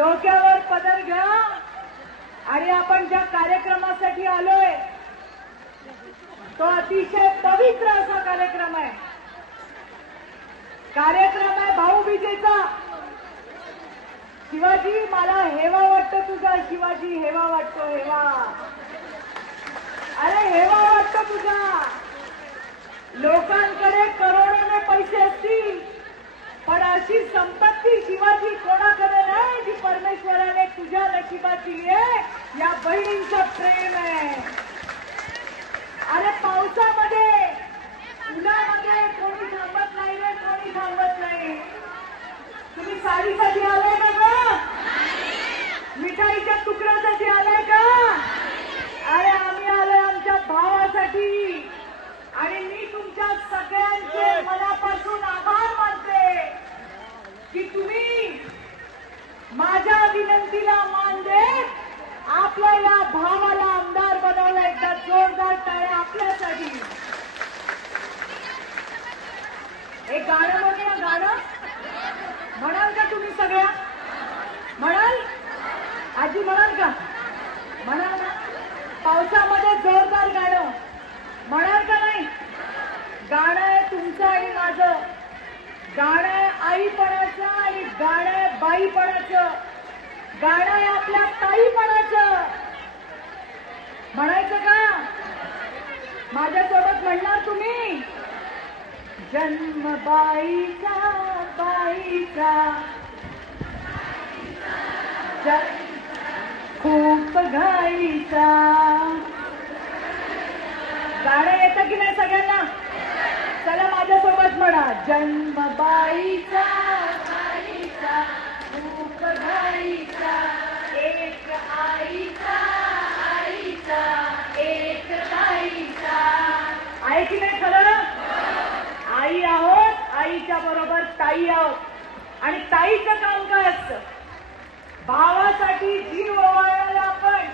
डोक्यावर पदर घ्या आणि आपण ज्या कार्यक्रमासाठी आलोय तो अतिशय पवित्र असा कार्यक्रम आहे. कार्यक्रम आहे भाऊबीजेचा. शिवाजी मला हेवा वाटतो तुझा, शिवाजी हेवा वाटतो हेवा. अरे हेवा वाटतो तुझा. लोकांकडे करोडोने पैसे असतील पण अशी संपत्ती शिवाजी कोणाकडे नाही जी परमेश्वराने तुझ्या नशिबात दिली आहे. या बहिणींचं प्रेम आहे. अरे पावसामध्ये उन्हामध्ये कोणी थांबत नाही रे, कोणी थांबत नाही. तुम्ही साडीसाठी आलाय का ग? मिठाईच्या तुकड्यासाठी आलाय का? अरे आम्ही आलोय आमच्या भावासाठी. आणि मी तुमच्या सगळ्यांचे मनापासून आभार मानते की तुम्ही माझ्या विनंतीला मान देत आपल्या या भावाला आमदार बनवलं. एकदा जोरदार टाळ्या आपल्यासाठी. एक गाणं म्हणूया, गाणं म्हणाल का तुम्ही सगळ्या? म्हणाल? आजी म्हणाल का? म्हणाल ना? पावसामध्ये जोरदार गाणं म्हणाल का नाही? गाणं आहे तुमचं आणि माझं. गाणं आहे आईपणाचं आणि गाणं आहे बाईपणाचं. गाणं आहे आपल्या ताईपणाचं. म्हणायचं का? माझ्यासोबत म्हणणार तुम्ही? जन्म बाईचा बाईचा खूप घाईचा. गाणं येतं की नाही सगळ्यांना? चला माझ्यासोबत म्हणा. जन्म बाईचा बाईचा खूप घाईचा, एक आईचा आईचा एक ताईचा. आहे की नाही खरं? आई आहोत, आईच्या बरोबर ताई आहोत. आणि ताईचं काम काय असतं? भावासाठी जीव ओवाळायला आपण,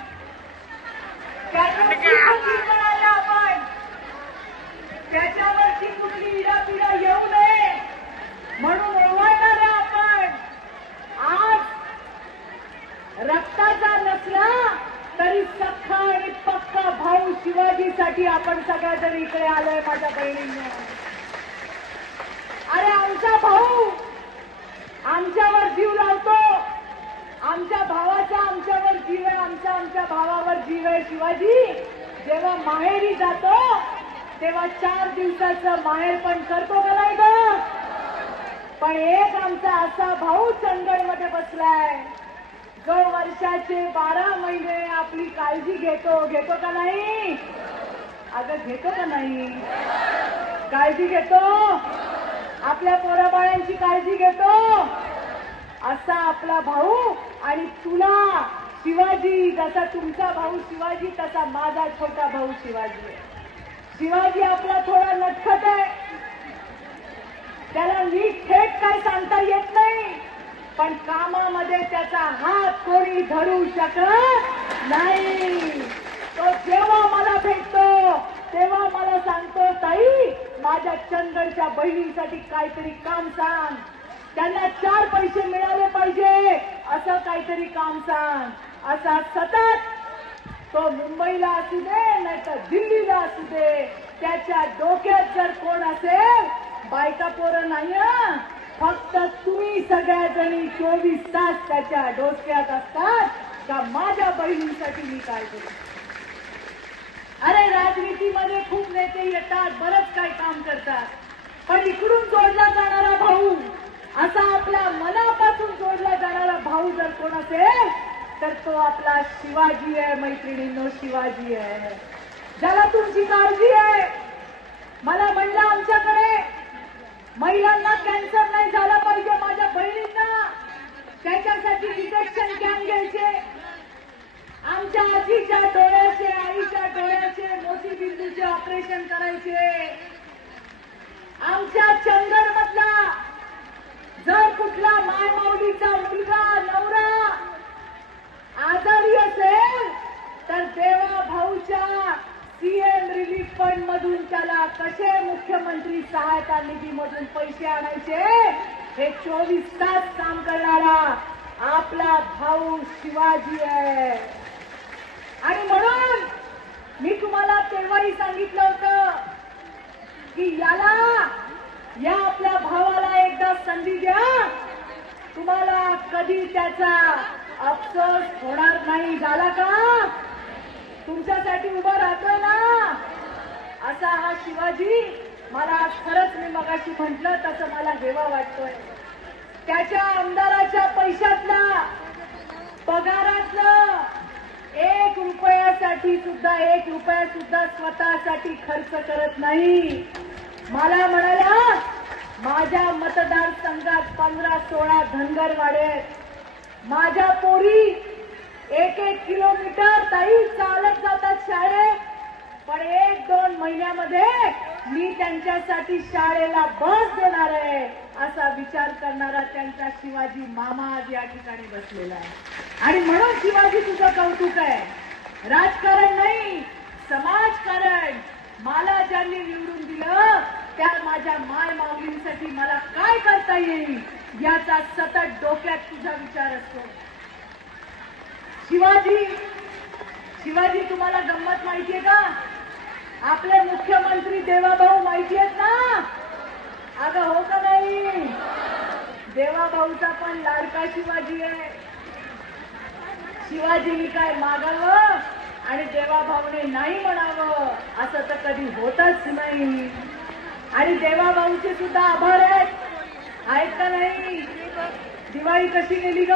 त्याचं सुख करायला आपण, त्याच्यावरची कुठली इडापिडा येऊ नये म्हणून ओवाळणारे आपण. आज रक्ताचा नसला तरी सख्खा आणि पक्का भाऊ शिवाजीसाठी आपण सगळ्याजण इकडे आलोय माझ्या बहिणींना. अरे आमचा भाऊ आमच्यावर जीव लावतो. आमच्या भावाचा आमच्यावर जीव आहे, आमच्या भावावर जीव आहे. शिवाजी जेव्हा माहेरी जातो तेव्हा 4 दिवसाचं माहेर पण करतो का नाही ग? पण एक आमचा असा भाऊ चंदगडमध्ये बसलाय जो वर्षाचे 12 महिने आपली काळजी घेतो. घेतो का नाही? अगं घेतो का नाही? काळजी घेतो. आपल्या पोराबाळांची काळजी घेतो. असा आपला भाऊ. आणि तुला शिवाजी, जसा तुमचा भाऊ शिवाजी तसा माझा छोटा भाऊ शिवाजी आहे. शिवाजी आपला थोडा नटखट आहे. त्याला नीट थेट काय सांगता येत नाही पण कामामध्ये त्याचा हात कोणी धरू शकत नाही. तो जेव्हा मला भेटतो तेव्हा मला सांगतो, ताई माझ्या चंदगडच्या बहिणींसाठी काहीतरी काम सांग. त्यांना 4 पैसे मिळाले पाहिजे असं काहीतरी काम सांग. असा सतत तो मुंबईला असू दे नाही तर दिल्लीला असू दे, त्याच्या डोक्यात जर कोण असेल बायका पोरं नाही, फक्त तुम्ही सगळ्याजणी 24 तास त्याच्या डोक्यात असतात का माझ्या बहिणींसाठी मी काय करू. अरे राजनीतीमध्ये खूप नेते येतात, बरंच काय काम करतात, पण इकडून जोडला जाणारा भाऊ, असा आपल्या मनापासून जोडला जाणारा भाऊ जर कोण असेल तर तो आपला शिवाजी आहे. मैत्रिणींनो, शिवाजी आहे ज्याला तुमची काळजी आहे. मला म्हणलं आमच्याकडे महिलांना कॅन्सर नाही झाला पाहिजे, माझ्या बहिणींना त्याच्यासाठी डिटेक्शन कॅम्प घ्यायचे. आमच्या आजीच्या डोळ्याचे, आईच्या डोळ्याचे मोतीबिंदूचे ऑपरेशन करायचे. आमच्या चंदगडमधला जर कुठला मायमाऊलीचा मुलगा नवरा आजारी असेल तर देवा भाऊच्या सीएम रिलीफ फंड मधून त्याला कसे मुख्यमंत्री सहायता निधीमधून पैसे आणायचे हे 24 तास काम करणारा आपला भाऊ शिवाजी आहे. आणि म्हणून मी तुम्हाला तेव्हाही सांगितलं होतं की या आपल्या भावाला एकदा संधी द्या, तुम्हाला कधी त्याचा अफसोस होणार नाही. झाला का? तुमच्यासाठी उभा राहतोय ना असा हा शिवाजी. मला खरंच मी मगाशी म्हटलं तसं मला हेवा वाटतोय. त्याच्या आमदाराच्या पैशातला पगारातलं 1 रुपया सुद्धा स्वतःसाठी खर्च करत नाही. मला म्हणाला माझ्या मतदारसंघात 15-16 धनगरवाडे आहेत. माझ्या पोरी 1-1 किलोमीटर ताई चालत जातात शाळेत, पण 1-2 महिन्यामध्ये मी त्यांच्यासाठी शाळेला बस देणार आहे असा विचार करणारा त्यांचा शिवाजी मामा आज या ठिकाणी बसलेला आहे. आणि म्हणून शिवाजी तुझं कौतुक आहे. राजकारण नाही, समाजकारण. मला ज्यांनी निवडून दिलं त्या माझ्या माय माऊलींसाठी मला काय करता येईल याचा सतत डोक्यात तुझा विचार असतो. शिवाजी तुम्हाला गंमत माहितीये का? आपले मुख्यमंत्री देवाभाऊ माहिती आहेत ना? अगं हो का नाही? देवाभाऊचा पण लाडका शिवाजी आहे. शिवाजीने काय मागावं आणि देवाभाऊने नाही म्हणावं असं तर कधी होतच नाही. आणि देवाभाऊचे सुद्धा आभार आहेत का नाही? दिवाळी कशी गेली ग?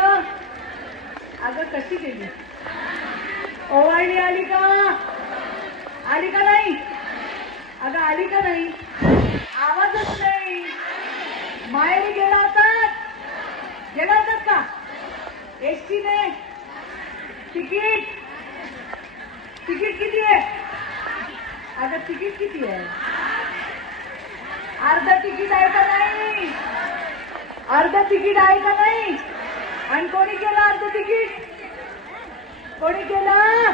अगं कशी गेली? ओवाळणी आली का? आली का नाही? अगं आली का नाही? आवाजच नाही. माहेरी गेला होतात का? एसटीने तिकीट किती आहे? अगं तिकीट किती आहे? अर्ध तिकीट आहे का नाही? अर्ध तिकीट आहे का नाही? आणि कोणी केलं अर्ध तिकीट? कोणी केलं?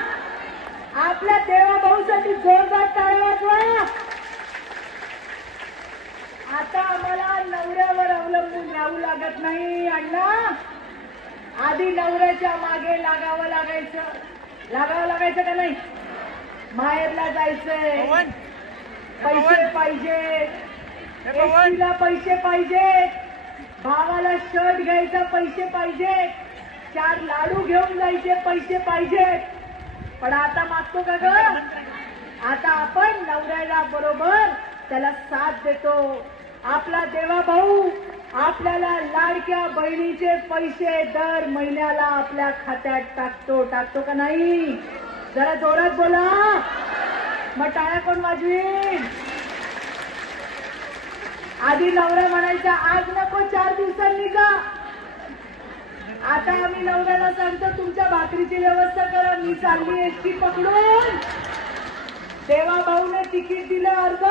आपल्या देवाभाऊसाठी जोरदार टाळ्या वाजवा. आता आम्हाला नवऱ्यावर अवलंबून राहू लागत नाही अण्णा. आधी नवऱ्याच्या मागे लागावं लागायचं का नाही? माहेरला जायचंय, पैसे पाहिजेत, एसटीला पैसे पाहिजेत, भावाला शर्ट घ्यायचा पैसे पाहिजेत, 4 लाडू घेऊन जायचे पैसे पाहिजेत. पण आता मागतो का ग? आता आपण नवऱ्याला बरोबर त्याला साथ देतो. आपला देवाभाऊ आपल्याला लाडक्या बहिणीचे पैसे दर महिन्याला आपल्या खात्यात टाकतो का नाही? जरा जोरात बोला, मग टाळ्या कोण वाजवीन? आधी नवरा म्हणायचा आज नको 4 दिवसांनी का. आता आम्ही नवऱ्याला सांगतो तुमच्या भाकरीची व्यवस्था करा, मी चालली एसटी पकडून. देवाभाऊने तिकीट दिलं अर्ध.